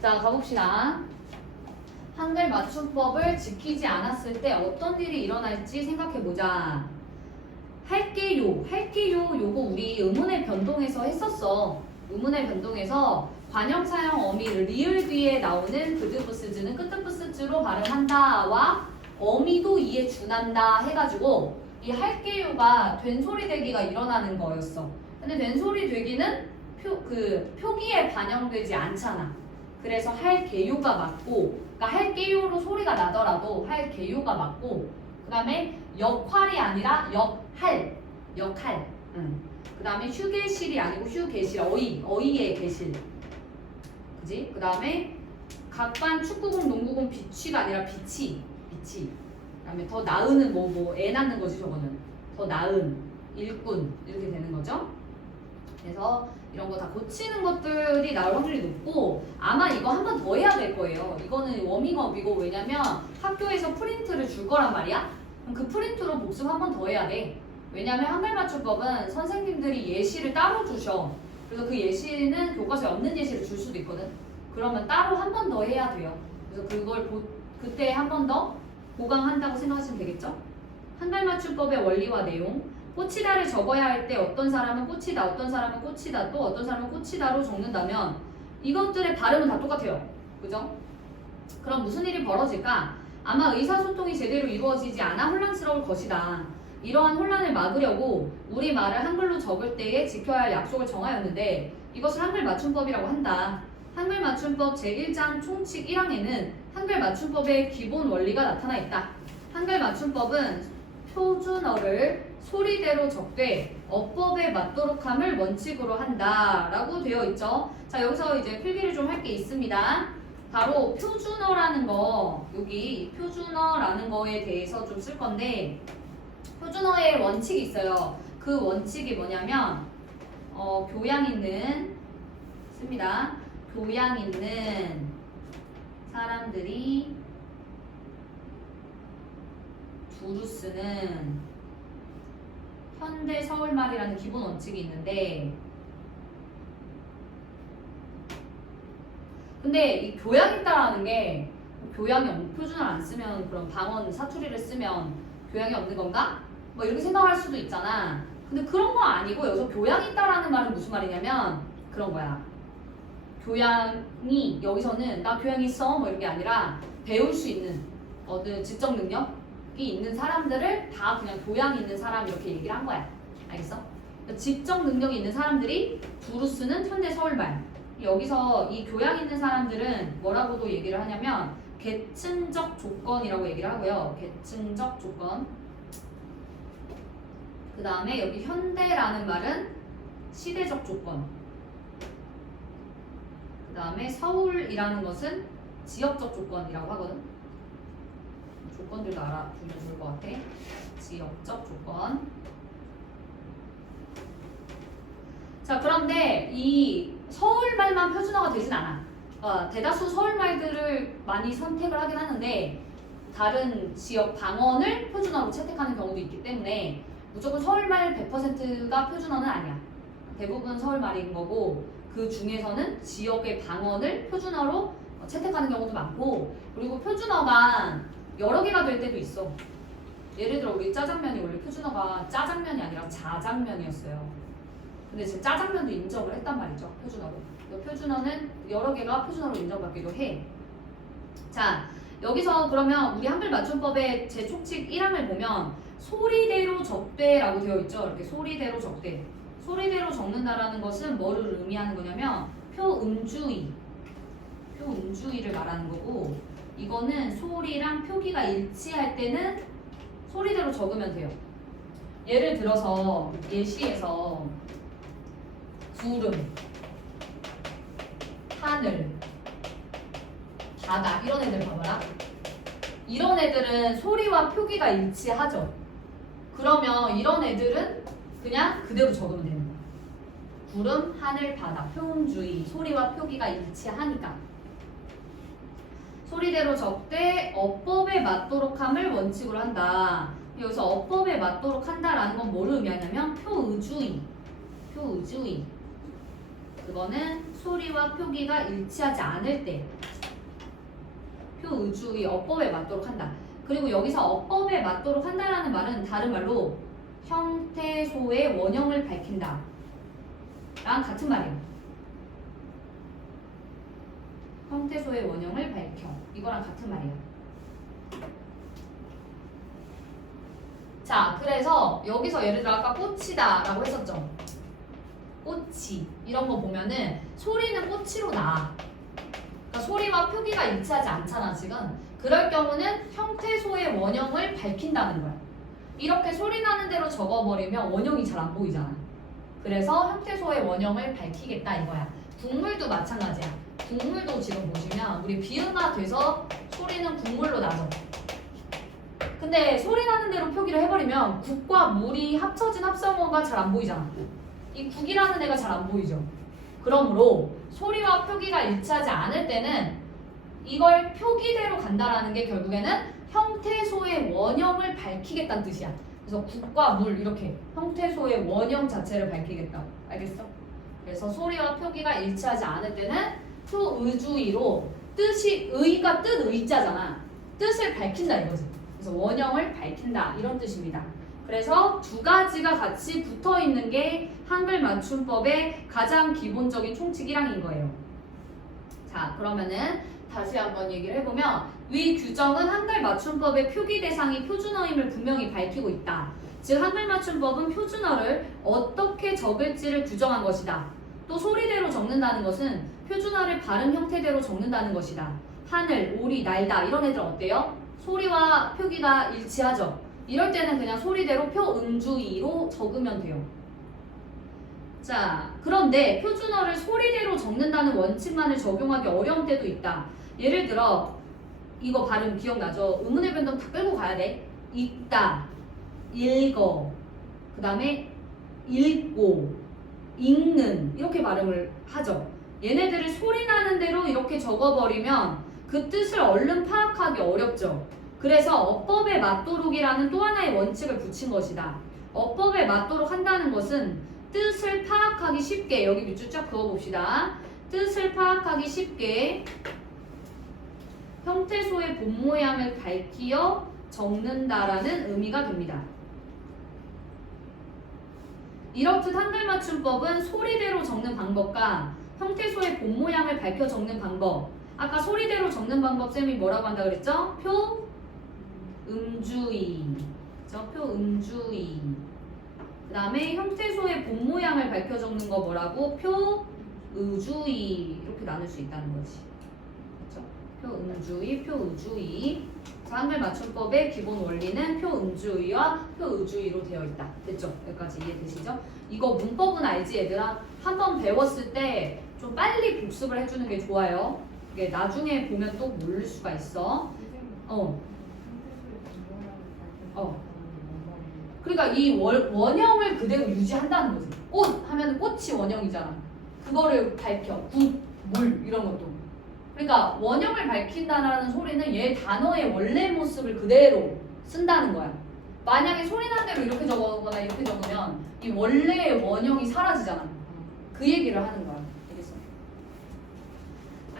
자, 가봅시다. 한글 맞춤법을 지키지 않았을 때 어떤 일이 일어날지 생각해보자. 할게요. 요거 우리 의문의 변동에서 했었어. 의문의 변동에서 관형사형 어미 리을 뒤에 나오는 그드부스즈는 끄트부스즈로 발음한다와 어미도 이에 준한다 해가지고 이 할게요가 된소리 되기가 일어나는 거였어. 근데 된소리 되기는 표기에 반영되지 않잖아. 그래서 할게요가 맞고, 그러니까 할게요로 소리가 나더라도 할게요가 맞고, 그 다음에 역할이 아니라 역할. 그 다음에 휴게실이 아니고 휴게실, 어이의 게실. 그지? 그 다음에 각반 축구공, 농구공 비취가 아니라 비치. 그 다음에 더 나은은 애 낳는 거지 저거는. 더 나은, 일꾼 이렇게 되는 거죠. 그래서 이런 거 다 고치는 것들이 나올 확률이 높고 아마 이거 한 번 더 해야 될 거예요. 이거는 워밍업이고 왜냐면 학교에서 프린트를 줄 거란 말이야. 그럼 그 프린트로 복습 한 번 더 해야 돼. 왜냐면 한글 맞춤법은 선생님들이 예시를 따로 주셔. 그래서 그 예시는 교과서에 없는 예시를 줄 수도 있거든. 그러면 따로 한 번 더 해야 돼요. 그래서 그걸 그때 한 번 더 보강한다고 생각하시면 되겠죠? 한글 맞춤법의 원리와 내용. 꼬치다를 적어야 할 때 어떤 사람은 꼬치다, 어떤 사람은 꼬치다, 또 어떤 사람은 꼬치다로 적는다면 이것들의 발음은 다 똑같아요. 그죠? 그럼 무슨 일이 벌어질까? 아마 의사소통이 제대로 이루어지지 않아 혼란스러울 것이다. 이러한 혼란을 막으려고 우리말을 한글로 적을 때에 지켜야 할 약속을 정하였는데 이것을 한글 맞춤법이라고 한다. 한글 맞춤법 제1장 총칙 1항에는 한글 맞춤법의 기본 원리가 나타나 있다. 한글 맞춤법은 표준어를 소리대로 적되 어법에 맞도록 함을 원칙으로 한다 라고 되어 있죠. 자, 여기서 이제 필기를 좀 할 게 있습니다. 바로 표준어라는 거, 여기 표준어라는 거에 대해서 좀 쓸 건데 표준어의 원칙이 있어요. 그 원칙이 뭐냐면 교양 있는 씁니다. 교양 있는 사람들이 두루 쓰는 현대 서울말이라는 기본 원칙이 있는데 근데 이 교양 있다라는 게 교양이 표준어를 안 쓰면 그럼 방언 사투리를 쓰면 교양이 없는 건가? 뭐 이렇게 생각할 수도 있잖아. 근데 그런 거 아니고 여기서 교양 있다라는 말은 무슨 말이냐면 그런 거야. 교양이 여기서는 나 교양 있어 뭐 이런 게 아니라 배울 수 있는 어떤 지적 능력이 있는 사람들을 다 그냥 교양 있는 사람 이렇게 얘기를 한 거야. 알겠어? 그러니까 지적 능력이 있는 사람들이 두루 쓰는 현대 서울말. 여기서 이 교양 있는 사람들은 뭐라고도 얘기를 하냐면 계층적 조건이라고 얘기를 하고요. 계층적 조건. 그 다음에 여기 현대라는 말은 시대적 조건. 그 다음에 서울이라는 것은 지역적 조건이라고 하거든. 조건들도 알아두면 좋을 것 같아. 지역적 조건. 자, 그런데 이 서울말만 표준어가 되진 않아. 대다수 서울말들을 많이 선택을 하긴 하는데 다른 지역 방언을 표준어로 채택하는 경우도 있기 때문에 무조건 서울말 100%가 표준어는 아니야. 대부분 서울말인 거고 그 중에서는 지역의 방언을 표준어로 채택하는 경우도 많고 그리고 표준어가 여러 개가 될 때도 있어. 예를 들어 우리 짜장면이 원래 표준어가 짜장면이 아니라 자장면이었어요. 근데 지금 짜장면도 인정을 했단 말이죠. 표준어로. 표준어는 여러 개가 표준어로 인정받기도 해. 자, 여기서 그러면 우리 한글 맞춤법의 제총칙 1항을 보면 소리대로 적대라고 되어 있죠. 이렇게 소리대로 적대. 소리대로 적는다라는 것은 뭐를 의미하는 거냐면 표음주의. 표음주의를 말하는 거고 이거는 소리랑 표기가 일치할 때는 소리대로 적으면 돼요. 예를 들어서 예시에서 구름, 하늘, 바다 이런 애들 봐봐라. 이런 애들은 소리와 표기가 일치하죠. 그러면 이런 애들은 그냥 그대로 적으면 되는 거야. 구름, 하늘, 바다, 표음주의, 소리와 표기가 일치하니까. 소리대로 적되 어법에 맞도록 함을 원칙으로 한다. 여기서 어법에 맞도록 한다라는 건 뭐를 의미하냐면 표의주의. 그거는 소리와 표기가 일치하지 않을 때 표의주의 어법에 맞도록 한다. 그리고 여기서 어법에 맞도록 한다라는 말은 다른 말로 형태소의 원형을 밝힌다 랑 같은 말이에요. 형태소의 원형을 밝혀 이거랑 같은 말이에요. 자, 그래서 여기서 예를 들어 아까 꽃이다 라고 했었죠. 꼬치 이런 거 보면은 소리는 꼬치로 나와. 그러니까 소리와 표기가 일치하지 않잖아 지금. 그럴 경우는 형태소의 원형을 밝힌다는 거야. 이렇게 소리 나는 대로 적어버리면 원형이 잘 안 보이잖아. 그래서 형태소의 원형을 밝히겠다 이거야. 국물도 마찬가지야. 국물도 지금 보시면 우리 비음화 돼서 소리는 국물로 나죠. 근데 소리 나는 대로 표기를 해버리면 국과 물이 합쳐진 합성어가 잘 안 보이잖아. 이 국이라는 애가 잘 안 보이죠. 그러므로 소리와 표기가 일치하지 않을 때는 이걸 표기대로 간다라는 게 결국에는 형태소의 원형을 밝히겠다는 뜻이야. 그래서 국과 물 이렇게 형태소의 원형 자체를 밝히겠다고. 알겠어? 그래서 소리와 표기가 일치하지 않을 때는 표의주의로 뜻이 의가 뜻 의자잖아. 뜻을 밝힌다 이거지. 그래서 원형을 밝힌다 이런 뜻입니다. 그래서 두 가지가 같이 붙어 있는 게 한글 맞춤법의 가장 기본적인 총칙 1항인 거예요. 자, 그러면은 다시 한번 얘기를 해보면 위 규정은 한글 맞춤법의 표기 대상이 표준어임을 분명히 밝히고 있다. 즉 한글 맞춤법은 표준어를 어떻게 적을지를 규정한 것이다. 또 소리대로 적는다는 것은 표준어를 발음 형태대로 적는다는 것이다. 하늘, 오리, 날다 이런 애들 어때요? 소리와 표기가 일치하죠. 이럴 때는 그냥 소리대로 표음주의로 적으면 돼요. 자, 그런데 표준어를 소리대로 적는다는 원칙만을 적용하기 어려운 때도 있다. 예를 들어 이거 발음 기억나죠? 의문의 변동 다 끌고 가야 돼. 읽다, 읽어, 그 다음에 읽고, 읽는 이렇게 발음을 하죠. 얘네들을 소리 나는 대로 이렇게 적어버리면 그 뜻을 얼른 파악하기 어렵죠. 그래서 어법에 맞도록이라는 또 하나의 원칙을 붙인 것이다. 어법에 맞도록 한다는 것은 뜻을 파악하기 쉽게, 여기 밑줄 쫙 그어봅시다. 뜻을 파악하기 쉽게 형태소의 본 모양을 밝히어 적는다라는 의미가 됩니다. 이렇듯 한글 맞춤법은 소리대로 적는 방법과 형태소의 본 모양을 밝혀 적는 방법, 아까 소리대로 적는 방법 쌤이 뭐라고 한다 그랬죠? 표음주의, 표음주의. 그 다음에 형태소의 본 모양을 밝혀 적는 거 뭐라고? 표의주의. 이렇게 나눌 수 있다는 거지. 그렇죠? 표음주의, 표의주의. 한글 맞춤법의 기본 원리는 표음주의와 표의주의로 되어 있다. 됐죠? 여기까지 이해되시죠? 이거 문법은 알지 얘들아? 한번 배웠을 때 좀 빨리 복습을 해주는 게 좋아요. 이게 나중에 보면 또 모를 수가 있어. 그러니까 이 원형을 그대로 유지한다는 거지. 꽃 하면 꽃이 원형이잖아. 그거를 밝혀. 국, 물 이런 것도. 그러니까 원형을 밝힌다는 소리는 얘 단어의 원래 모습을 그대로 쓴다는 거야. 만약에 소리 나는 대로 이렇게 적거나 이렇게 적으면 이 원래의 원형이 사라지잖아. 그 얘기를 하는 거야. 알겠어?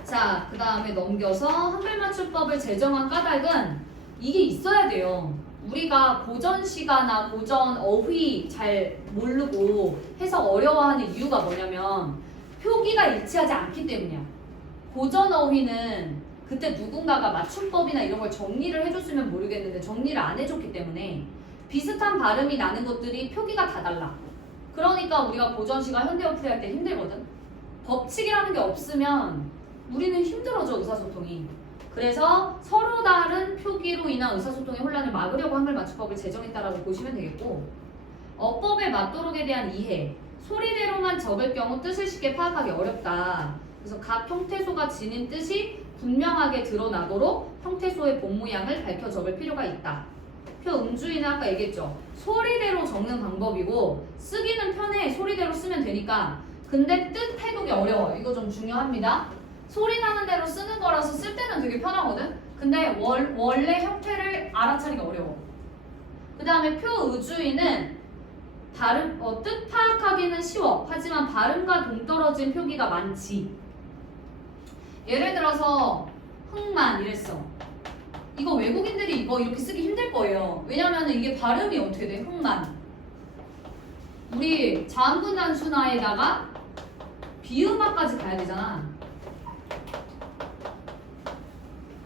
자, 그 다음에 넘겨서 한글 맞춤법을 제정한 까닭은 이게 있어야 돼요. 우리가 고전 시가나 고전 어휘 잘 모르고 해서 어려워하는 이유가 뭐냐면 표기가 일치하지 않기 때문이야. 고전 어휘는 그때 누군가가 맞춤법이나 이런 걸 정리를 해줬으면 모르겠는데 정리를 안 해줬기 때문에 비슷한 발음이 나는 것들이 표기가 다 달라. 그러니까 우리가 고전 시가 현대 어휘 할 때 힘들거든. 법칙이라는 게 없으면 우리는 힘들어져 의사소통이. 그래서 서로 다른 표기로 인한 의사소통의 혼란을 막으려고 한글 맞춤법을 제정했다라고 보시면 되겠고, 어법에 맞도록에 대한 이해, 소리대로만 적을 경우 뜻을 쉽게 파악하기 어렵다. 그래서 각 형태소가 지닌 뜻이 분명하게 드러나도록 형태소의 본 모양을 밝혀 적을 필요가 있다. 표음주의는 아까 얘기했죠. 소리대로 적는 방법이고 쓰기는 편해. 소리대로 쓰면 되니까. 근데 뜻 해독이 어려워. 이거 좀 중요합니다. 소리 나는 대로 쓰는 거라서 쓸 때는 되게 편하거든? 근데 원래 형태를 알아차리기 어려워. 그 다음에 표의주의는 뜻 파악하기는 쉬워. 하지만 발음과 동떨어진 표기가 많지. 예를 들어서 흑만 이랬어. 이거 외국인들이 이거 이렇게 쓰기 힘들 거예요. 왜냐면 이게 발음이 어떻게 돼? 흑만. 우리 자음분 단순화에다가 비음화까지 가야 되잖아.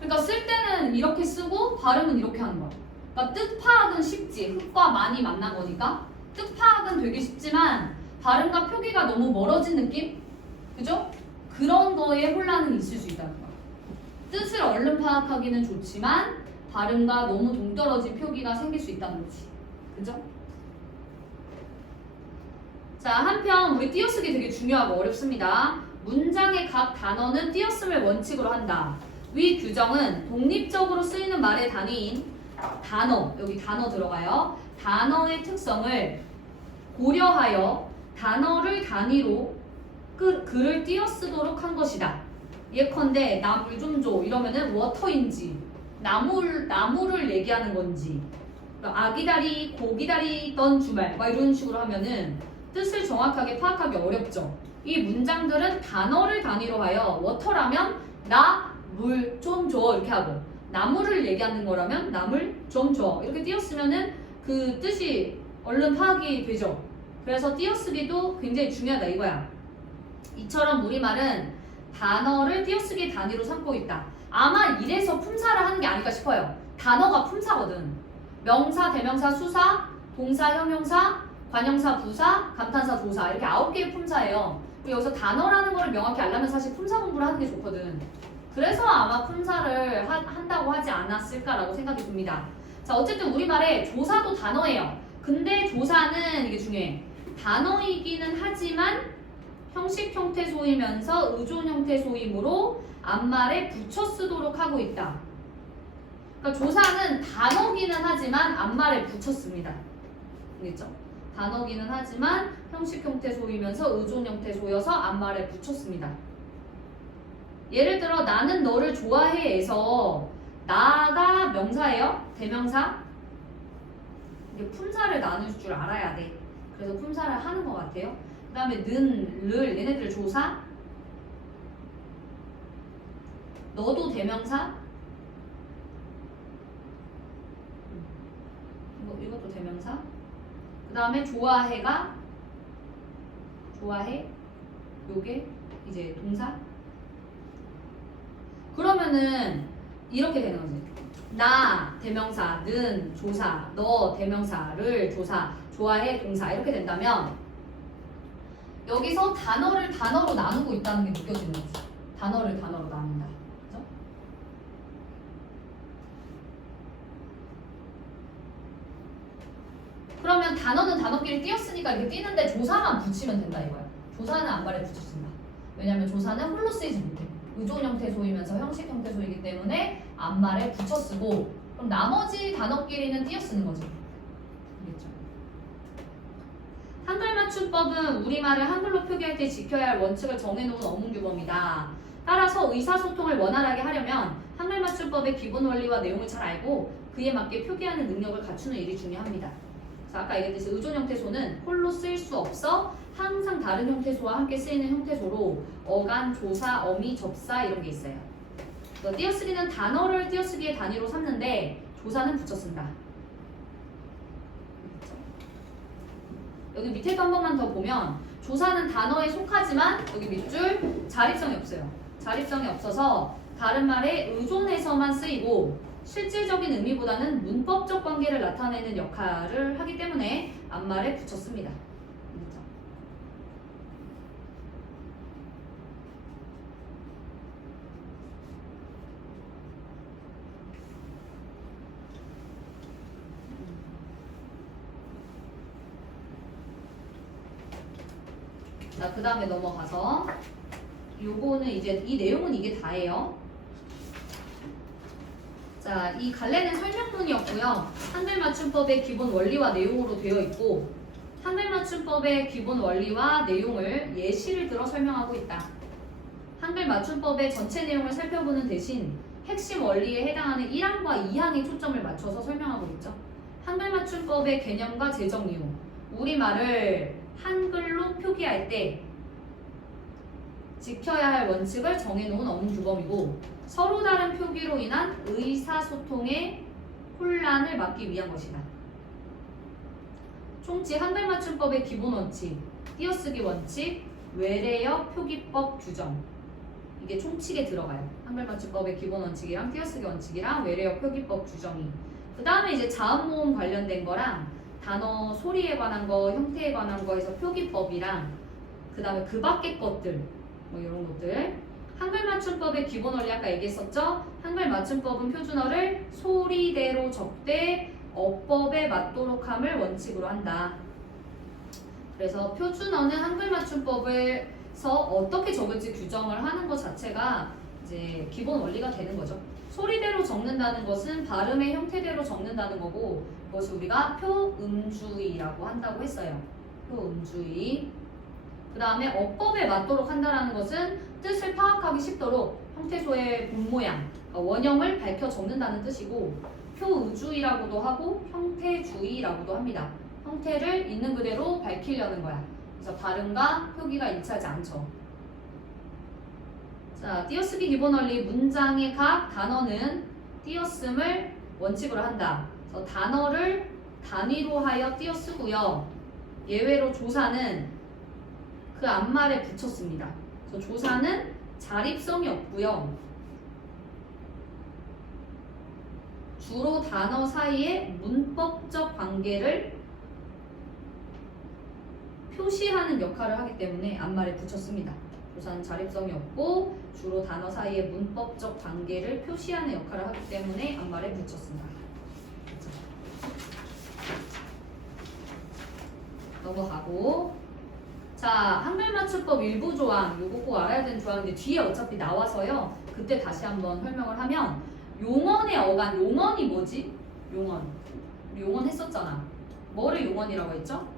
그러니까 쓸 때는 이렇게 쓰고 발음은 이렇게 하는 거야. 그러니까 뜻 파악은 쉽지. 흑과 만이 만난 거니까. 뜻 파악은 되게 쉽지만 발음과 표기가 너무 멀어진 느낌? 그죠? 그런 거에 혼란은 있을 수 있다는 거야. 뜻을 얼른 파악하기는 좋지만 발음과 너무 동떨어진 표기가 생길 수 있다는 거지. 그죠? 자, 한편 우리 띄어쓰기 되게 중요하고 어렵습니다. 문장의 각 단어는 띄어쓰기를 원칙으로 한다. 위 규정은 독립적으로 쓰이는 말의 단위인 단어, 여기 단어 들어가요. 단어의 특성을 고려하여 단어를 단위로 글을 띄어쓰도록 한 것이다. 예컨대 나물 좀 줘 이러면은 워터인지 나무를 얘기하는 건지 아기다리 고기다리던 주말 막 이런 식으로 하면은 뜻을 정확하게 파악하기 어렵죠. 이 문장들은 단어를 단위로 하여 워터라면 나 물 좀 줘 이렇게 하고 나무를 얘기하는 거라면 나물 좀 줘 이렇게 띄어쓰면은 그 뜻이 얼른 파악이 되죠. 그래서 띄어쓰기도 굉장히 중요하다 이거야. 이처럼 우리말은 단어를 띄어쓰기 단위로 삼고 있다. 아마 이래서 품사를 하는 게 아닐까 싶어요. 단어가 품사거든. 명사, 대명사, 수사, 동사, 형용사, 관형사, 부사, 감탄사, 조사 이렇게 9개의 품사예요. 그리고 여기서 단어라는 걸 명확히 알려면 사실 품사 공부를 하는 게 좋거든. 그래서 아마 품사를 한다고 하지 않았을까라고 생각이 듭니다. 자, 어쨌든 우리말에 조사도 단어예요. 근데 조사는 이게 중요해. 단어이기는 하지만 형식 형태 소이면서 의존 형태 소이므로 앞말에 붙여 쓰도록 하고 있다. 그러니까 조사는 단어기는 하지만 앞말에 붙여 씁니다. 알겠죠? 단어기는 하지만 형식 형태 소이면서 의존 형태 소여서 앞말에 붙여 씁니다. 예를 들어 나는 너를 좋아해에서 나가 명사예요? 대명사? 이게 품사를 나눌 줄 알아야 돼. 그래서 품사를 하는 것 같아요. 그 다음에 는, 를 얘네들 조사 너도 대명사 이것도 대명사 그 다음에 좋아해가 좋아해 요게 이제 동사 그러면은 이렇게 되는 거지. 나 대명사, 는 조사, 너 대명사를 조사, 좋아해 동사 이렇게 된다면 여기서 단어를 단어로 나누고 있다는 게 느껴지는 거지. 단어를 단어로 나눈다. 그죠? 그러면 단어는 단어끼리 띄었으니까 이렇게 띄는데 조사만 붙이면 된다 이거야. 조사는 앞말에 붙여준다. 왜냐면 조사는 홀로 쓰이지 못해. 의존 형태 소이면서 형식 형태 소이기 때문에 앞말에 붙여 쓰고 그럼 나머지 단어끼리는 띄어 쓰는 거죠. 알겠죠? 한글 맞춤법은 우리말을 한글로 표기할 때 지켜야 할 원칙을 정해놓은 어문규범이다. 따라서 의사소통을 원활하게 하려면 한글 맞춤법의 기본 원리와 내용을 잘 알고 그에 맞게 표기하는 능력을 갖추는 일이 중요합니다. 그래서 아까 얘기했듯이 의존 형태소는 홀로 쓰일 수 없어 항상 다른 형태소와 함께 쓰이는 형태소로 어간, 조사, 어미, 접사 이런 게 있어요. 띄어쓰기는 단어를 띄어쓰기의 단위로 삼는데 조사는 붙여 쓴다. 여기 밑에 거 한 번만 더 보면 조사는 단어에 속하지만 여기 밑줄 자립성이 없어요. 자립성이 없어서 다른 말에 의존해서만 쓰이고 실질적인 의미보다는 문법적 관계를 나타내는 역할을 하기 때문에 앞말에 붙여 씁니다. 자, 그 다음에 넘어가서 요거는 이제 이 내용은 이게 다예요. 자, 이 갈래는 설명문이었고요. 한글 맞춤법의 기본 원리와 내용으로 되어 있고 한글 맞춤법의 기본 원리와 내용을 예시를 들어 설명하고 있다. 한글 맞춤법의 전체 내용을 살펴보는 대신 핵심 원리에 해당하는 1항과 2항에 초점을 맞춰서 설명하고 있죠. 한글 맞춤법의 개념과 제정 이유 우리말을 한글로 표기할 때 지켜야 할 원칙을 정해놓은 어문규범이고 서로 다른 표기로 인한 의사소통의 혼란을 막기 위한 것이다. 총칙 한글 맞춤법의 기본 원칙, 띄어쓰기 원칙, 외래어 표기법 규정. 이게 총칙에 들어가요. 한글 맞춤법의 기본 원칙이랑 띄어쓰기 원칙이랑 외래어 표기법 규정이. 그 다음에 이제 자음 모음 관련된 거랑 단어 소리에 관한 거, 형태에 관한 거에서 표기법이랑 그 다음에 그 밖의 것들 뭐 이런 것들. 한글 맞춤법의 기본 원리 아까 얘기했었죠? 한글 맞춤법은 표준어를 소리대로 적되 어법에 맞도록 함을 원칙으로 한다. 그래서 표준어는 한글 맞춤법에서 어떻게 적을지 규정을 하는 것 자체가 이제 기본 원리가 되는 거죠. 소리대로 적는다는 것은 발음의 형태대로 적는다는 거고 그것을 우리가 표음주의라고 한다고 했어요. 표음주의. 그 다음에 어법에 맞도록 한다는 것은 뜻을 파악하기 쉽도록 형태소의 본 모양, 원형을 밝혀 적는다는 뜻이고 표의주의라고도 하고 형태주의라고도 합니다. 형태를 있는 그대로 밝히려는 거야. 그래서 발음과 표기가 일치하지 않죠. 자, 띄어쓰기 기본 원리 문장의 각 단어는 띄어쓰기를 원칙으로 한다. 그래서 단어를 단위로 하여 띄어쓰고요. 예외로 조사는 그 앞말에 붙였습니다. 그래서 조사는 자립성이 없고요. 주로 단어 사이의 문법적 관계를 표시하는 역할을 하기 때문에 앞말에 붙였습니다. 조사는 자립성이 없고 주로 단어 사이의 문법적 관계를 표시하는 역할을 하기 때문에 앞말에 붙였습니다. 넘어가고 자, 한글 맞춤법 일부 조항 요거 꼭 알아야 되는 조항인데 뒤에 어차피 나와서요. 그때 다시 한번 설명을 하면 용언의 어간, 용언이 뭐지? 용언. 우리 용언 했었잖아. 뭐를 용언이라고 했죠?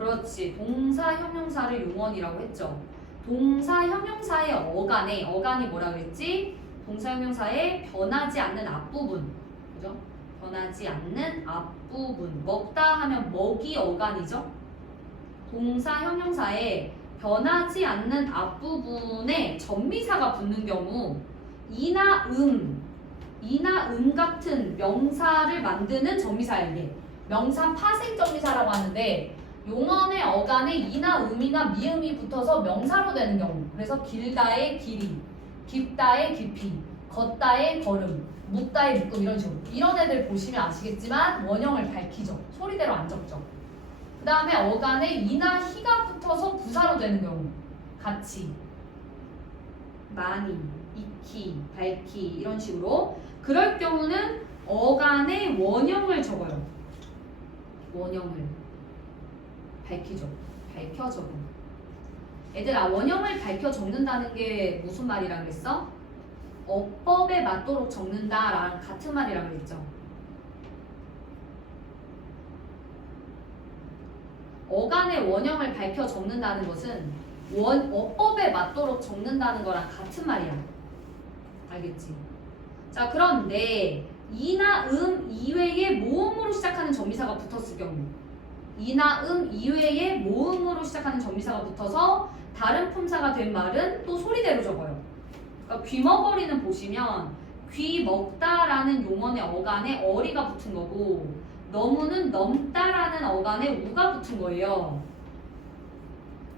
그렇지. 동사 형용사를 용언이라고 했죠. 동사 형용사의 어간에 어간이 뭐라 그랬지? 동사 형용사의 변하지 않는 앞부분. 그죠? 변하지 않는 앞부분. 먹다 하면 먹이 어간이죠? 동사 형용사에 변하지 않는 앞부분에 전미사가 붙는 경우 이나 음 같은 명사를 만드는 전미사야 이게. 명사 파생 전미사라고 하는데 용언의 어간에 이나 음이나 미음이 붙어서 명사로 되는 경우. 그래서 길다의 길이, 깊다의 깊이, 걷다의 걸음, 묻다의 묻음 이런 식으로. 이런 애들 보시면 아시겠지만 원형을 밝히죠. 소리대로 안 적죠. 그 다음에 어간에 이나 희가 붙어서 부사로 되는 경우. 같이, 많이, 익히, 밝히 이런 식으로. 그럴 경우는 어간에 원형을 적어요. 원형을 밝히죠. 밝혀 적음. 얘들아, 원형을 밝혀 적는다는 게 무슨 말이라 그랬어? 어법에 맞도록 적는다랑 같은 말이라 그랬죠. 어간의 원형을 밝혀 적는다는 것은 어법에 맞도록 적는다는 거랑 같은 말이야. 알겠지? 자, 그런데 이나 이외에 모음으로 시작하는 전미사가 붙었을 경우 이나 이외에 모음으로 시작하는 전미사가 붙어서 다른 품사가 된 말은 또 소리대로 적어요. 그러니까 귀머거리는 보시면 귀 먹다라는 용언의 어간에 어리가 붙은 거고 너무는 넘다라는 어간에 우가 붙은 거예요.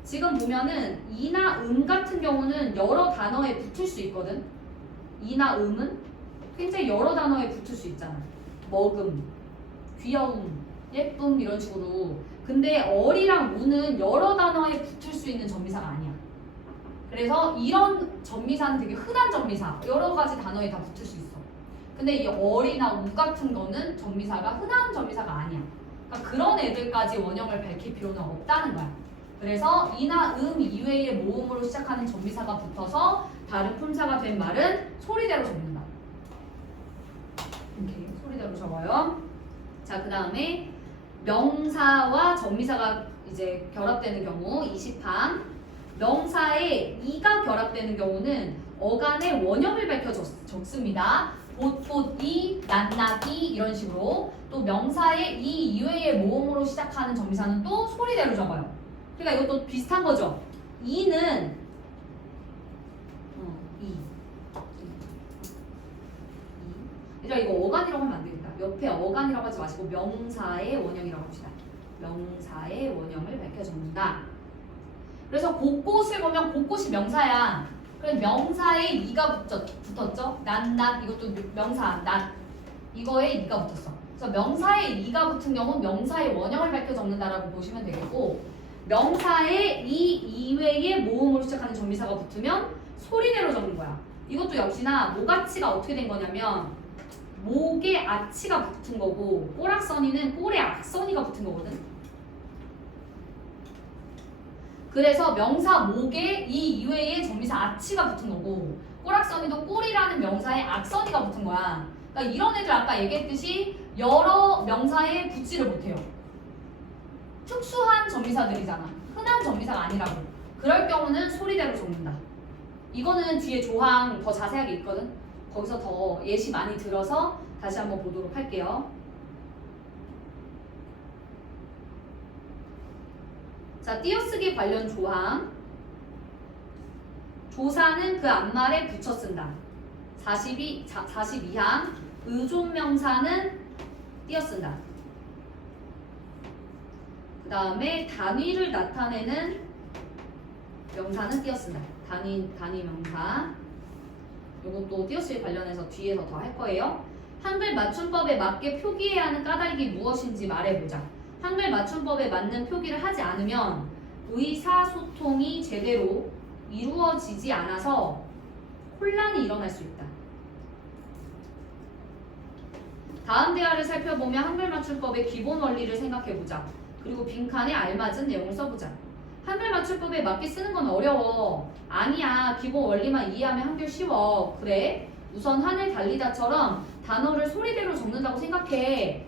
지금 보면은 이나 같은 경우는 여러 단어에 붙을 수 있거든. 이나 은 굉장히 여러 단어에 붙을 수 있잖아. 먹음, 귀여움, 예쁨 이런 식으로. 근데 어리랑 우는 여러 단어에 붙을 수 있는 전미사가 아니야. 그래서 이런 전미사는 되게 흔한 전미사. 여러 가지 단어에 다 붙을 수 있어. 근데 이 어리나 우 같은 거는 전미사가 흔한 전미사가 아니야. 그러니까 그런 애들까지 원형을 밝힐 필요는 없다는 거야. 그래서 이나 이외의 모음으로 시작하는 전미사가 붙어서 다른 품사가 된 말은 소리대로 적는다. 이렇게 소리대로 적어요. 자, 그 다음에 명사와 전미사가 이제 결합되는 경우 20항. 명사에 이가 결합되는 경우는 어간에 원형을 밝혀 적습니다. 봇봇이, 낱낱이 이런 식으로 또 명사의 이 이외의 모음으로 시작하는 정비사는 또 소리대로 적어요. 그러니까 이것도 비슷한 거죠. 이는 이. 얘들아 이거 어간이라고 하면 안 되겠다. 옆에 어간이라고 하지 마시고 명사의 원형이라고 합시다. 명사의 원형을 밝혀 적는다. 그래서 곳곳을 보면 곳곳이 명사야. 그럼 명사에 이가 붙었죠? 낱낱 이것도 명사 낱 이거에 이가 붙었어. 그래서 명사에 이가 붙은 경우는 명사의 원형을 밝혀 적는다라고 보시면 되겠고 명사에 이 이외의 모음으로 시작하는 정비사가 붙으면 소리대로 적는 거야. 이것도 역시나 모가치가 어떻게 된 거냐면 목에 아치가 붙은 거고 꼬락서니는 꼴에 악서니가 붙은 거거든. 그래서 명사 목에 이 이외의 정비사 아치가 붙은 거고 꼬락서니도 꼴이라는 명사에 악서니가 붙은 거야. 그러니까 이런 애들 아까 얘기했듯이 여러 명사에 붙지를 못해요. 특수한 정비사들이잖아. 흔한 정비사가 아니라고. 그럴 경우는 소리대로 적는다. 이거는 뒤에 조항 더 자세하게 있거든. 거기서 더 예시 많이 들어서 다시 한번 보도록 할게요. 자, 띄어쓰기 관련 조항. 조사는 그 앞말에 붙여 쓴다. 42항. 의존명사는 띄어 쓴다. 그 다음에 단위를 나타내는 명사는 띄어 쓴다. 단위 명사. 이것도 띄어쓰기 관련해서 뒤에서 더 할 거예요. 한글 맞춤법에 맞게 표기해야 하는 까닭이 무엇인지 말해보자. 한글 맞춤법에 맞는 표기를 하지 않으면 의사소통이 제대로 이루어지지 않아서 혼란이 일어날 수 있다. 다음 대화를 살펴보며 한글 맞춤법의 기본 원리를 생각해보자. 그리고 빈칸에 알맞은 내용을 써보자. 한글 맞춤법에 맞게 쓰는 건 어려워. 아니야. 기본 원리만 이해하면 한글 쉬워. 그래. 우선 하늘 달리다처럼 단어를 소리대로 적는다고 생각해.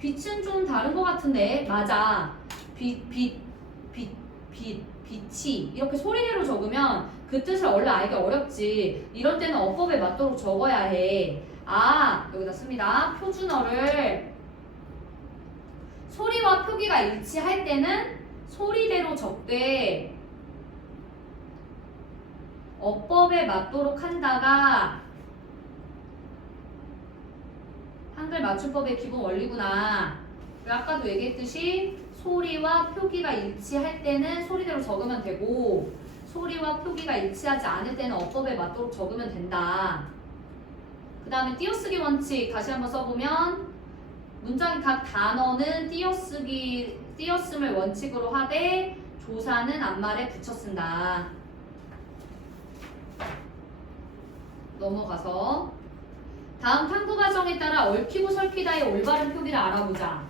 빛은 좀 다른 것 같은데. 맞아. 빛이 이렇게 소리대로 적으면 그 뜻을 원래 알기 어렵지. 이럴 때는 어법에 맞도록 적어야 해. 아, 여기다 씁니다. 표준어를 소리와 표기가 일치할 때는 소리대로 적되 어법에 맞도록 한다가 한글 맞춤법의 기본 원리구나. 아까도 얘기했듯이 소리와 표기가 일치할 때는 소리대로 적으면 되고 소리와 표기가 일치하지 않을 때는 어법에 맞도록 적으면 된다. 그 다음에 띄어쓰기 원칙 다시 한번 써보면 문장의 각 단어는 띄어쓰음을 원칙으로 하되 조사는 앞말에 붙여 쓴다. 넘어가서 다음 탐구 과정에 따라 얽히고 설키다의 올바른 표기를 알아보자.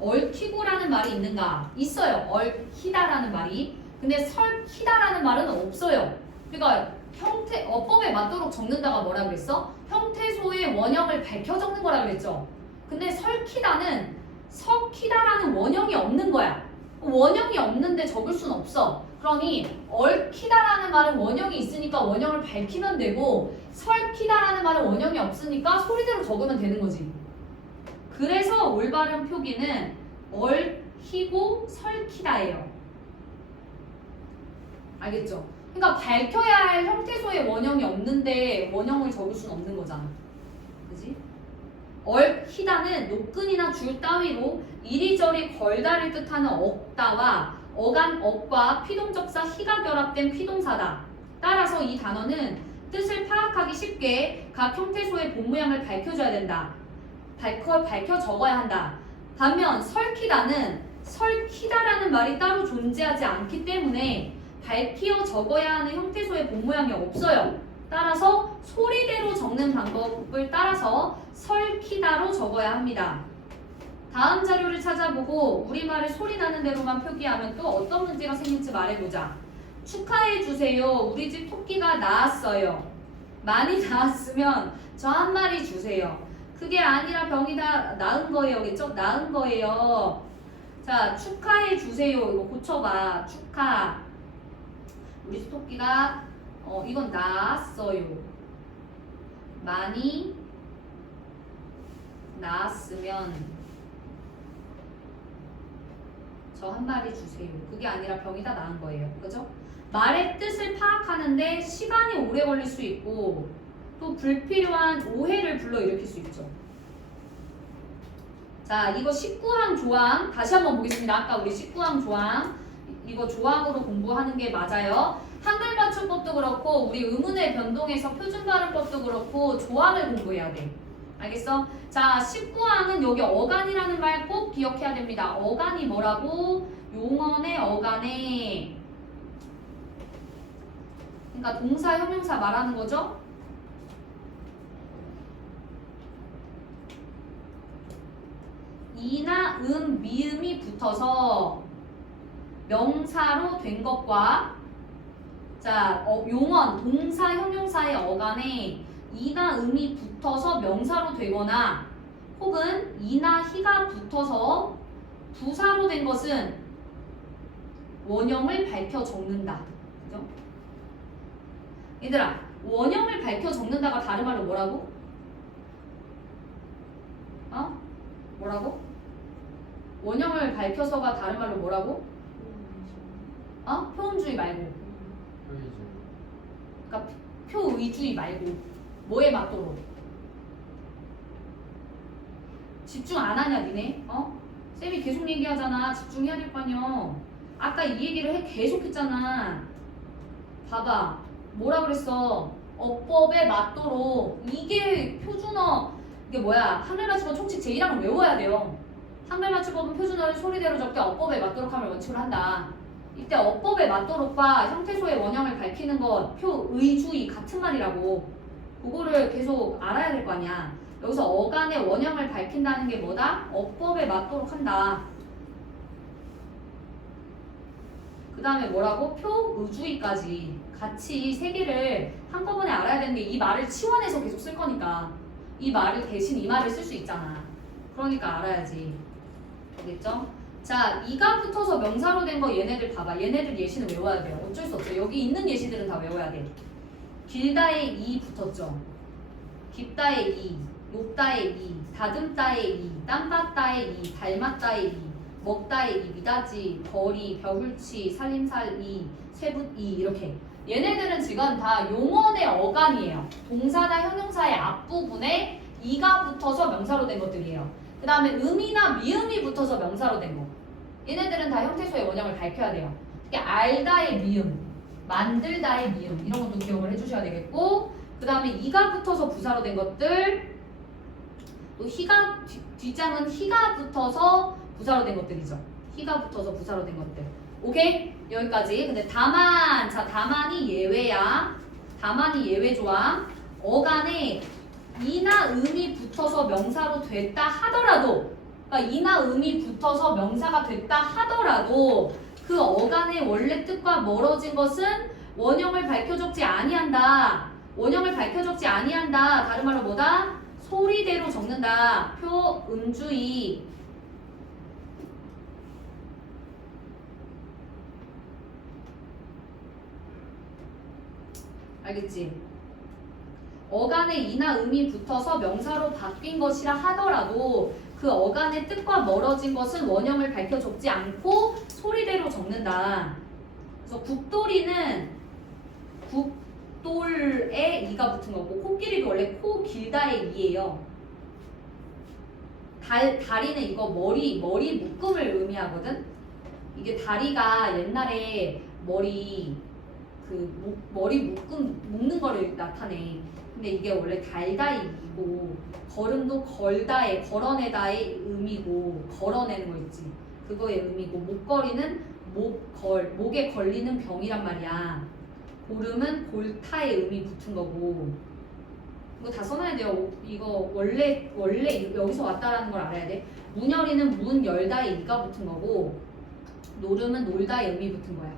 얽히고라는 말이 있는가? 있어요. 얽히다라는 말이. 근데 설키다라는 말은 없어요. 그러니까 어법에 맞도록 적는다가 뭐라 그랬어? 형태소의 원형을 밝혀 적는 거라 그랬죠. 근데 설키다는 석히다라는 원형이 없는 거야. 원형이 없는데 적을 순 없어. 그러니 얽히다라는 말은 원형이 있으니까 원형을 밝히면 되고 설키다라는 말은 원형이 없으니까 소리대로 적으면 되는 거지. 그래서 올바른 표기는 얽히고 설키다예요. 알겠죠? 그러니까 밝혀야 할 형태소의 원형이 없는데 원형을 적을 수는 없는 거잖아. 그지? 얽히다는 노끈이나 줄 따위로 이리저리 걸다를 뜻하는 억다와 어간 억과 피동접사 희가 결합된 피동사다. 따라서 이 단어는 뜻을 파악하기 쉽게 각 형태소의 본 모양을 밝혀줘야 된다. 밝혀 적어야 한다. 반면 설키다는 설키다라는 말이 따로 존재하지 않기 때문에 밝히어 적어야 하는 형태소의 본 모양이 없어요. 따라서 소리대로 적는 방법을 따라서 설키다로 적어야 합니다. 다음 자료를 찾아보고 우리말을 소리나는 대로만 표기하면 또 어떤 문제가 생길지 말해보자. 축하해주세요. 우리 집 토끼가 나았어요. 많이 나았으면 저 한 마리 주세요. 그게 아니라 병이 다 나은 거예요. 겠죠? 나은 거예요. 자, 축하해주세요. 이거 고쳐봐. 축하. 우리 집 토끼가 이건 나았어요. 많이 나았으면 저 한 마리 주세요. 그게 아니라 병이 다 나은 거예요. 그죠? 말의 뜻을 파악하는데 시간이 오래 걸릴 수 있고 또 불필요한 오해를 불러일으킬 수 있죠. 자, 이거 19항 조항 다시 한번 보겠습니다. 아까 우리 19항 조항 이거 조항으로 공부하는 게 맞아요. 한글 맞춤법도 그렇고 우리 의문의 변동에서 표준 발음법도 그렇고 조항을 공부해야 돼. 알겠어? 자, 19항은 여기 어간이라는 말 꼭 기억해야 됩니다. 어간이 뭐라고? 용언의 어간에 그러니까 동사, 형용사 말하는 거죠? 이나 미음이 붙어서 명사로 된 것과 자, 용언, 동사, 형용사의 어간에 이나 음이 붙어서 명사로 되거나 혹은 이나 희가 붙어서 부사로 된 것은 원형을 밝혀 적는다. 그죠? 얘들아, 원형을 밝혀 적는다가 다른 말로 뭐라고? 뭐라고? 원형을 밝혀서가 다른 말로 뭐라고? 표현주의 말고. 그러니까 표의주의 말고. 뭐에 맞도록? 집중 안 하냐 니네? 쌤이 계속 얘기하잖아. 집중해야 될 거 아니야. 아까 이 얘기를 계속 했잖아. 봐봐. 뭐라 그랬어? 어법에 맞도록. 이게 표준어. 이게 뭐야? 한글 맞춤법 총칙 제1항을 외워야 돼요. 한글 맞춤법은 표준어를 소리대로 적되 어법에 맞도록 함을 원칙으로 한다. 이때 어법에 맞도록과 형태소의 원형을 밝히는 것, 표의주의 같은 말이라고. 그거를 계속 알아야 될 거 아니야. 여기서 어간의 원형을 밝힌다는 게 뭐다? 어법에 맞도록 한다. 그 다음에 뭐라고? 표의주의까지 같이 세 개를 한꺼번에 알아야 되는데 이 말을 치환해서 계속 쓸 거니까 이 말을 대신 이 말을 쓸 수 있잖아. 그러니까 알아야지. 알겠죠? 자, 이가 붙어서 명사로 된 거 얘네들 봐봐. 얘네들 예시는 외워야 돼요. 어쩔 수 없어. 여기 있는 예시들은 다 외워야 돼. 길다에 이 붙었죠. 깊다에 이, 높다에 이, 다듬다에 이, 땀봤다에 이, 닮았다에 이, 먹다에 이, 미닫이, 거리, 벼울치, 살림살 이, 쇠붓 이 이렇게. 얘네들은 지금 다 용언의 어간이에요. 동사나 형용사의 앞부분에 이가 붙어서 명사로 된 것들이에요. 그 다음에 음이나 미음이 붙어서 명사로 된 거. 얘네들은 다 형태소의 원형을 밝혀야 돼요. 특히 알다의 미음, 만들다의 미음 이런 것도 기억을 해주셔야 되겠고 그 다음에 이가 붙어서 부사로 된 것들 또 희가 뒷장은 희가 붙어서 부사로 된 것들이죠. 희가 붙어서 부사로 된 것들. 오케이? 여기까지. 근데 다만, 자, 다만이 예외야. 다만이 예외 조항. 어간에 이나 음이 붙어서 명사로 됐다 하더라도, 그러니까 이나 음이 붙어서 명사가 됐다 하더라도 그 어간의 원래 뜻과 멀어진 것은 원형을 밝혀 적지 아니한다. 원형을 밝혀 적지 아니한다. 다른 말로 뭐다? 소리대로 적는다. 표음주의. 알겠지? 어간에 이나 음이 붙어서 명사로 바뀐 것이라 하더라도 그 어간의 뜻과 멀어진 것은 원형을 밝혀 적지 않고 소리대로 적는다. 그래서 국돌이는 국돌에 이가 붙은 거고 코끼리도 원래 코 길다의 이예요. 다리는 이거 머리 묶음을 의미하거든. 이게 다리가 옛날에 머리 묶는 거를 나타내. 근데 이게 원래 달다의 이고 걸음도 걸다의 걸어내다의 의미고 걸어내는 거 있지. 그거의 의미고 목걸이는 목에 걸리는 병이란 말이야. 고름은 골타의 의미 붙은 거고. 이거 다 써놔야 돼요. 이거 원래 여기서 왔다라는 걸 알아야 돼. 문열이는 문 열다의 이가 붙은 거고 노름은 놀다의 의미 붙은 거야.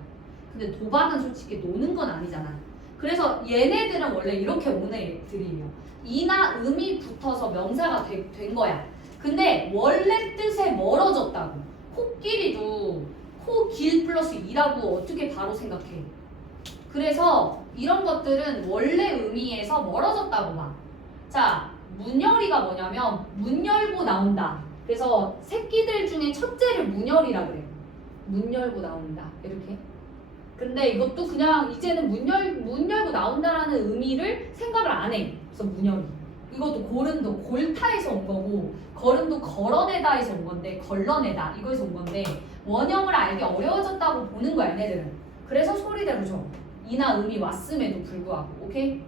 근데 도박은 솔직히 노는 건 아니잖아. 그래서 얘네들은 원래 이렇게 오는 애들이에요. 이나 음이 붙어서 명사가 된 거야. 근데 원래 뜻에 멀어졌다고. 코끼리도 코 길 플러스 이라고 어떻게 바로 생각해. 그래서 이런 것들은 원래 의미에서 멀어졌다고 봐. 자, 문열이가 뭐냐면 문 열고 나온다. 그래서 새끼들 중에 첫째를 문열이라 그래. 문 열고 나온다. 이렇게. 근데 이것도 그냥 이제는 문 열고 나온다라는 의미를 생각을 안 해. 그래서 문열이. 이것도 골은도 골타에서 온 거고 걸음도 걸어내다에서 온 건데 걸러내다 이거에서 온 건데 원형을 알기 어려워졌다고 보는 거야 얘네들은. 그래서 소리대로 줘. 이나 음이 왔음에도 불구하고. 오케이?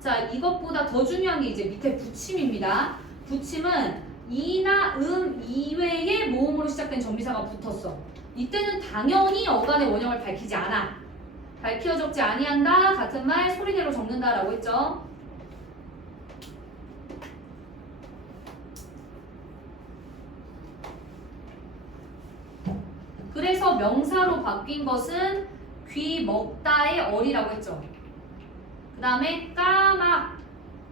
자, 이것보다 더 중요한 게 이제 밑에 붙임입니다. 붙임은 이나 이외의 모음으로 시작된 전미사가 붙었어. 이때는 당연히 어간의 원형을 밝히지 않아. 밝혀 적지 아니한다. 같은 말 소리대로 적는다라고 했죠. 그래서 명사로 바뀐 것은 귀 먹다의 얼이라고 했죠. 그 다음에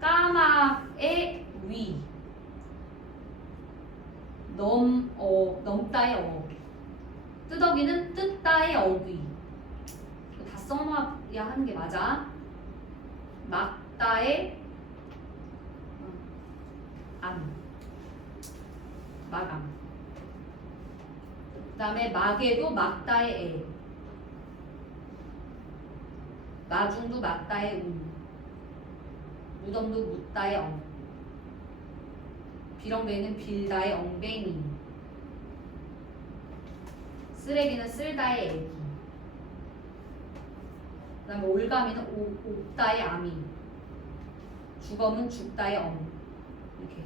까막의 위 넘다의 뜨덕이는 뜯다의 어귀. 다 써놔야 하는 게 맞아. 막다의 마감. 그 다음에 막에도 막다의 애. 마중도 맞다의 무덤도 묻다의 엉. 비렁뱅이는 빌다의 엉뱅이. 쓰레기는 쓸다의 애기. 그 다음에 올가미는 옥다의 아미. 주검은 죽다의 엉. 이렇게.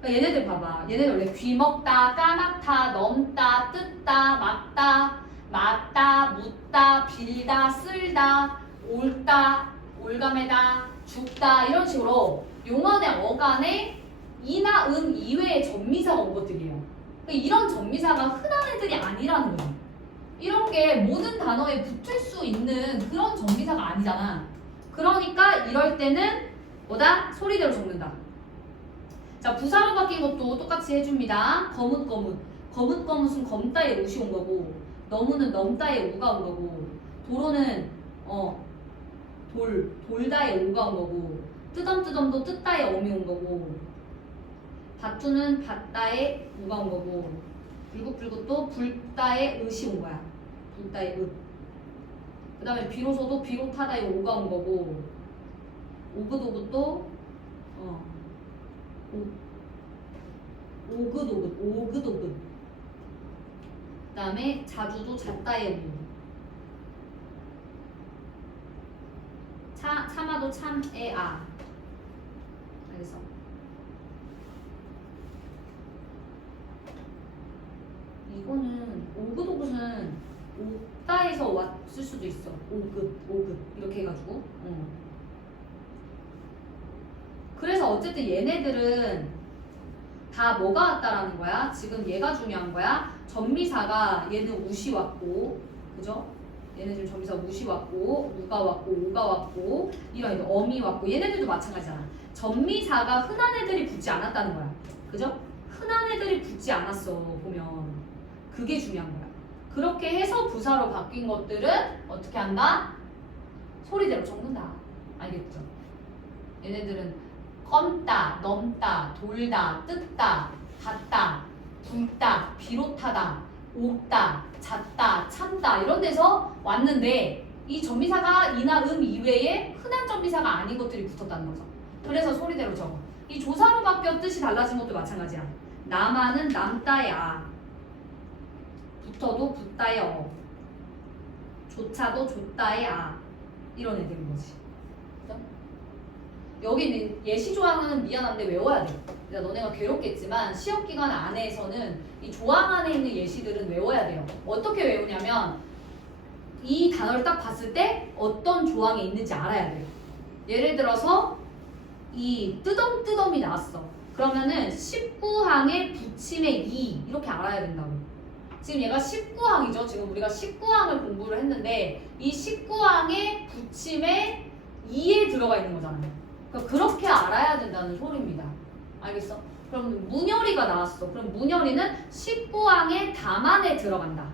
그러니까 얘네들 봐봐. 얘네들 원래 귀먹다, 까맣다, 넘다, 뜯다, 막다, 맞다, 묻다, 빌다, 쓸다, 옳다, 올가매다, 죽다 이런 식으로 용언의 어간에 이나 이외의 전미사가 온 것들이에요. 그러니까 이런 전미사가 흔한 애들이 아니라는 거예요. 이런 게 모든 단어에 붙을 수 있는 그런 전미사가 아니잖아. 그러니까 이럴 때는 뭐다? 소리대로 적는다. 자, 부사로 바뀐 것도 똑같이 해줍니다. 거뭇거뭇은 검다의 웃이 온 거고 너무는 넘다의 우가 온 거고 도로는 돌다의 오가 온 거고 뜨덤뜨덤도 뜯다의 엄이 온 거고 밭두는 밭다의 우가 온 거고 불긋불긋도 불다의 으시 온 거야. 불다의 으. 그 다음에 비로소도 비롯하다의 오가 온 거고 오긋오긋도 오긋오긋. 그 다음에 자주도 잣다의 무. 참아도 참의 아. 알겠어? 이거는 오긋오긋은 오다에서 왔을 수도 있어. 오긋 이렇게 해가지고. 그래서 어쨌든 얘네들은 다 뭐가 왔다라는 거야? 지금 얘가 중요한 거야. 전미사가 얘는 우시 왔고, 그죠? 얘네 지금 전미사 우시 왔고, 우가 왔고, 오가 왔고, 이런 애들 어미 왔고, 얘네들도 마찬가지잖아. 전미사가 흔한 애들이 붙지 않았다는 거야. 그죠? 흔한 애들이 붙지 않았어, 보면. 그게 중요한 거야. 그렇게 해서 부사로 바뀐 것들은 어떻게 한다? 소리대로 적는다. 알겠죠? 얘네들은 껌다, 넘다, 돌다, 뜯다, 닫다, 불다, 비롯하다, 옥다, 잣다, 참다 이런 데서 왔는데 이 전미사가 이나 이외에 흔한 전미사가 아닌 것들이 붙었다는 거죠. 그래서 소리대로 적어. 이 조사로 바뀌어 뜻이 달라진 것도 마찬가지야. 남아는 남다의 아, 붙어도 붙다의 어, 조차도 조다의 아 이런 애들인 거지. 여기는 예시 조항은 미안한데 외워야 돼. 그러니까 너네가 괴롭겠지만 시험 기간 안에서는 이 조항 안에 있는 예시들은 외워야 돼요. 어떻게 외우냐면 이 단어를 딱 봤을 때 어떤 조항에 있는지 알아야 돼요. 예를 들어서 이 뜨덤뜨덤이 나왔어. 그러면은 19항의 붙임의 이 이렇게 알아야 된다고. 지금 얘가 19항이죠. 지금 우리가 19항을 공부를 했는데 이 19항의 붙임의 2에 들어가 있는 거잖아요. 그러니까 그렇게 알아야 된다는 소리입니다. 알겠어? 그럼 문열이가 나왔어. 그럼 문열이는 19항의 담안에 들어간다.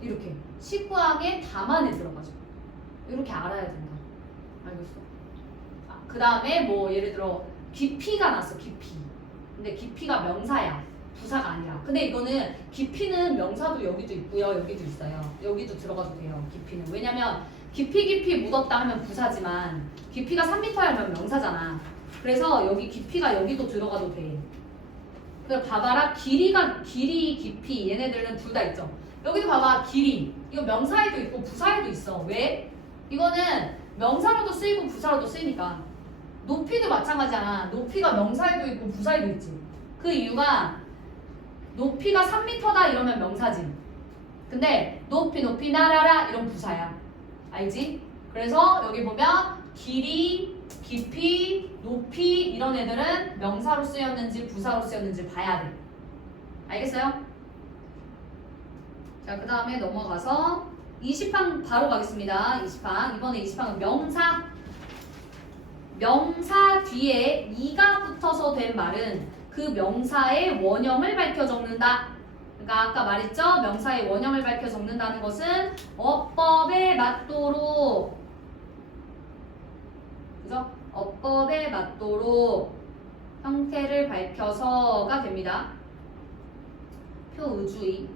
이렇게 19항의 담안에 들어가죠. 이렇게 알아야 된다. 알겠어? 그 다음에 뭐 예를 들어 깊이가 났어, 깊이. 근데 깊이가 명사야. 부사가 아니라. 근데 이거는 깊이는 명사도 여기도 있고요. 여기도 있어요. 여기도 들어가도 돼요. 깊이는. 왜냐면 깊이 묻었다 하면 부사지만 깊이가 3m야 하면 명사잖아. 그래서 여기 깊이가 여기도 들어가도 돼. 그래서 봐봐라. 길이, 깊이 얘네들은 둘 다 있죠. 여기도 봐봐. 길이. 이거 명사에도 있고 부사에도 있어. 왜? 이거는 명사로도 쓰이고 부사로도 쓰이니까. 높이도 마찬가지잖아. 높이가 명사에도 있고 부사에도 있지. 그 이유가 높이가 3m다 이러면 명사지. 근데 높이 날아라 이런 부사야. 알지? 그래서 여기 보면 길이, 깊이, 높이 이런 애들은 명사로 쓰였는지 부사로 쓰였는지 봐야 돼. 알겠어요? 자, 그 다음에 넘어가서 20항 바로 가겠습니다. 20항. 이번에 20항은 명사. 명사 뒤에 이가 붙어서 된 말은 그 명사의 원형을 밝혀 적는다. 그러니까 아까 말했죠? 명사의 원형을 밝혀 적는다는 것은 어법에 맞도록, 그죠? 어법에 맞도록 형태를 밝혀서가 됩니다. 표의주의.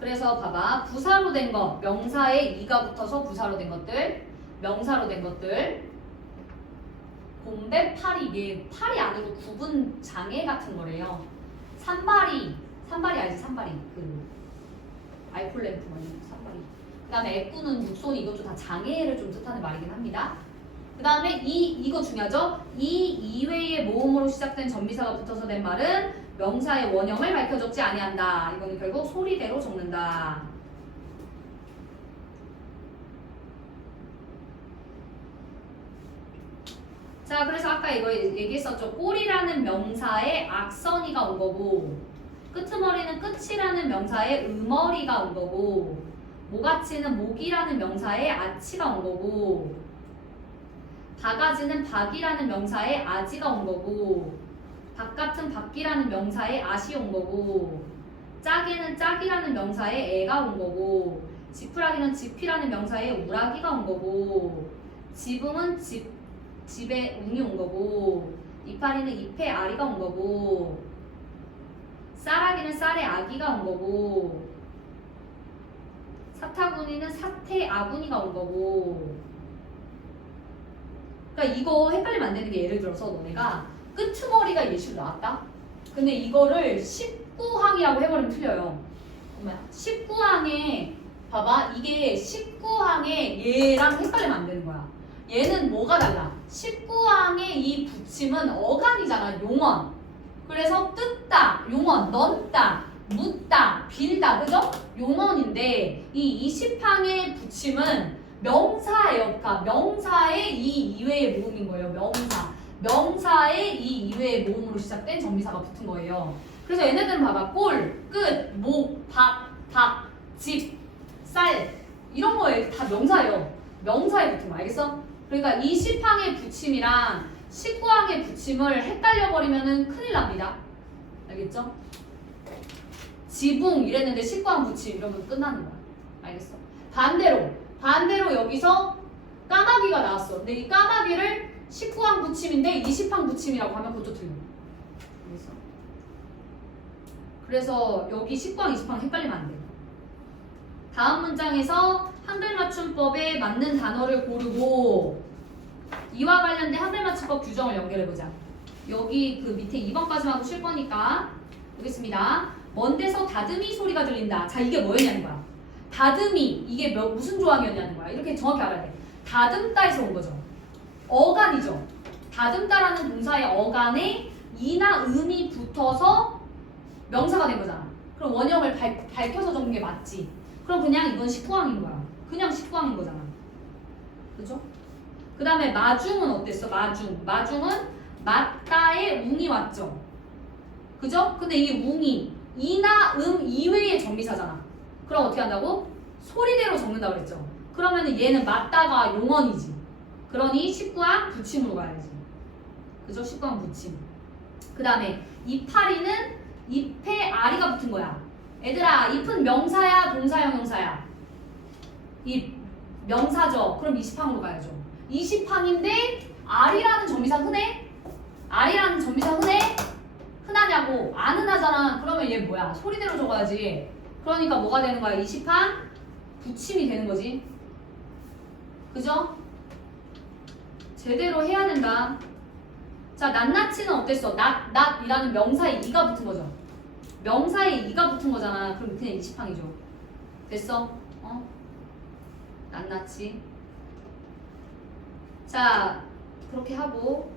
그래서 봐봐. 부사로 된 거, 명사에 이가 붙어서 부사로 된 것들, 명사로 된 것들. 곰배 파리, 이게 팔이 아니고 구분 장애 같은 거래요. 산발이 알지? 산발이. 그 알콜램프 말이야. 산발이. 그 다음에 애꾸는 육손, 이것도 다 장애를 좀 뜻하는 말이긴 합니다. 그 다음에 이거 중요하죠? 이 이외의 모음으로 시작된 전미사가 붙어서 된 말은 명사의 원형을 밝혀 적지 아니한다. 이거는 결국 소리대로 적는다. 자, 그래서 아까 이거 얘기했었죠. 꼬리라는 명사에 악선이가 온 거고, 끄트머리는 끝이라는 명사에 음머리가 온 거고, 모가치는 목이라는 명사에 아치가 온 거고, 바가지는 박이라는 명사에 아지가 온 거고, 바깥은 밖이라는 명사에 아시 온 거고, 짝에는 짝이라는 명사에 애가 온 거고, 지푸라기는 지피라는 명사에 우라기가 온 거고, 지붕은 집에 웅이 온 거고, 이파리는 잎에 아리가 온 거고, 쌀아기는 쌀에 아기가 온 거고, 사타구니는 사태 아구니가 온 거고. 그러니까 이거 헷갈리면 안 되는 게, 예를 들어서 너네가 끄트머리가 예시로 나왔다? 근데 이거를 19항이라고 해버리면 틀려요. 19항에 봐봐. 이게 19항에 얘랑 헷갈리면 안 되는 거야. 얘는 뭐가 달라? 19항의 이 붙임은 어간이잖아. 용언. 그래서 뜯다, 용언, 넣다, 묻다, 빌다, 그죠? 용언인데 이 20항의 붙임은 명사예요. 그러니까 명사의 이 이외의 모음인 거예요. 명사의 이 이외의 모음으로 시작된 정비사가 붙은 거예요. 그래서 얘네들은 봐봐. 꼴, 끝, 목, 박, 집, 쌀 이런 거에 다 명사예요. 명사에 붙은 거 알겠어? 그러니까 20항의 붙임이랑 19항의 붙임을 헷갈려버리면 큰일 납니다. 알겠죠? 지붕 이랬는데 19항 붙임 이러면 끝나는 거야. 알겠어? 반대로 여기서 까마귀가 나왔어. 근데 이 까마귀를 19항 붙임인데 20항 붙임이라고 하면 그것도 틀려. 알겠어? 그래서 여기 19항, 20항 헷갈리면 안 돼. 다음 문장에서 한글맞춤법에 맞는 단어를 고르고 이와 관련된 한글맞춤법 규정을 연결해보자. 여기 그 밑에 2번까지만 하고 쉴 거니까 보겠습니다. 먼 데서 다듬이 소리가 들린다. 자, 이게 뭐였냐는 거야. 다듬이, 이게 무슨 조항이었냐는 거야. 이렇게 정확히 알아야 돼. 다듬다에서 온 거죠. 어간이죠. 다듬다라는 동사의 어간에 이나 음이 붙어서 명사가 된 거잖아. 그럼 원형을 밝혀서 적는 게 맞지. 그럼 그냥 이건 19항인 거야. 그냥 19항인 거잖아. 그죠? 그 다음에 마중은 어땠어? 마중은 맞다에 웅이 왔죠. 그죠? 근데 이 웅이 이나 이외의 정비사잖아. 그럼 어떻게 한다고? 소리대로 적는다고 그랬죠. 그러면 얘는 맞다가 용언이지. 그러니 19항 붙임으로 가야지. 그죠? 19항 붙임. 그 다음에 이파리는 잎에 아리가 붙은 거야. 얘들아, 잎은 명사야, 동사야, 형용사야? 잎. 명사죠. 그럼 20항으로 가야죠. 20항인데 R이라는 전미사 흔해? R이라는 전미사 흔해? 흔하냐고? 안 흔하잖아. 그러면 얘 뭐야? 소리대로 적어야지. 그러니까 뭐가 되는 거야? 20항 붙임이 되는 거지. 그죠? 제대로 해야 된다. 자, 낱낱이는 어땠어? 낱이라는 명사에 이가 붙은 거죠. 명사에 이가 붙은 거잖아. 그럼 그냥 20항이죠. 됐어? 낱낱이. 자, 그렇게 하고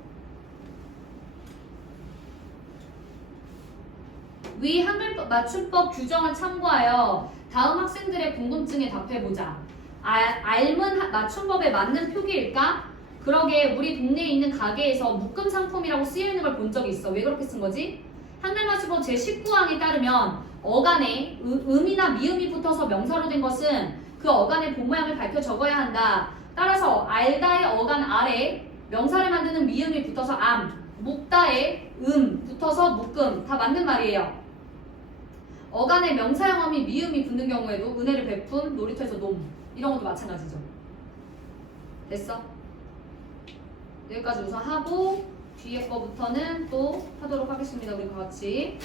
위 한글 맞춤법 규정을 참고하여 다음 학생들의 궁금증에 답해보자. 알문 맞춤법에 맞는 표기일까? 그러게 우리 동네에 있는 가게에서 묶음 상품이라고 쓰여있는 걸 본 적이 있어. 왜 그렇게 쓴 거지? 한글 맞춤법 제19항에 따르면 어간에 음이나 미음이 붙어서 명사로 된 것은 그 어간의 본모양을 밝혀 적어야 한다. 따라서 알다의 어간 아래 명사를 만드는 미음이 붙어서 암, 묵다의 붙어서 묶음. 다 맞는 말이에요. 어간에 명사형 어미 미음이 붙는 경우에도 은혜를 베푼 놀이터에서 놈 이런 것도 마찬가지죠. 됐어? 여기까지 우선 하고 뒤에 거부터는 또 하도록 하겠습니다. 우리 같이.